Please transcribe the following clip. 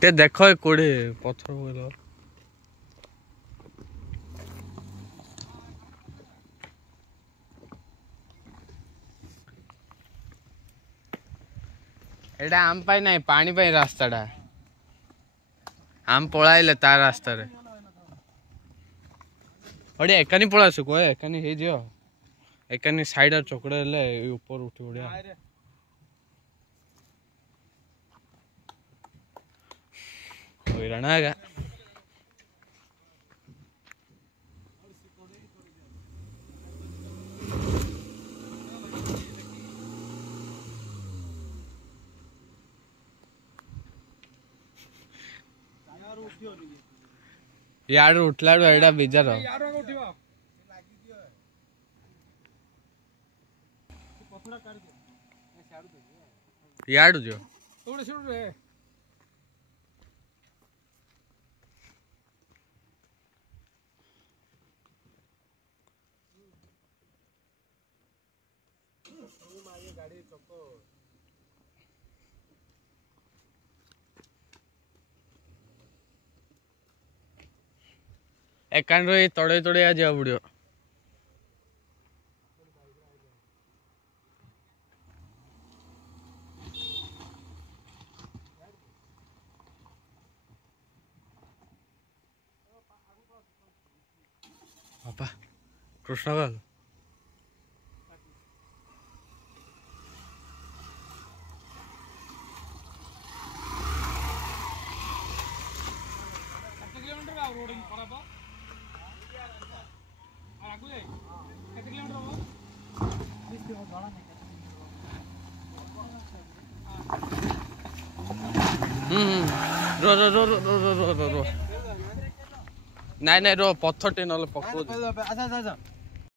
टे देखो कोड़े पत्थर बोलो एटा आम पाई नहीं पानी पाई रास्ता डा आम पळाइले तार रास्ता रे अड़े एकानी पळा सु को एकानी हे जियो एकानी साइड चोकड़े ले ऊपर उठी उड़िया होइराना गा यार उठला एडा बेजार यार जो एकान रो तड़े तड़े आ जा पड़ो बापा कृष्णगल रो रो रो रो रो रो रो रो नहीं नहीं रो पत्थर टे न पको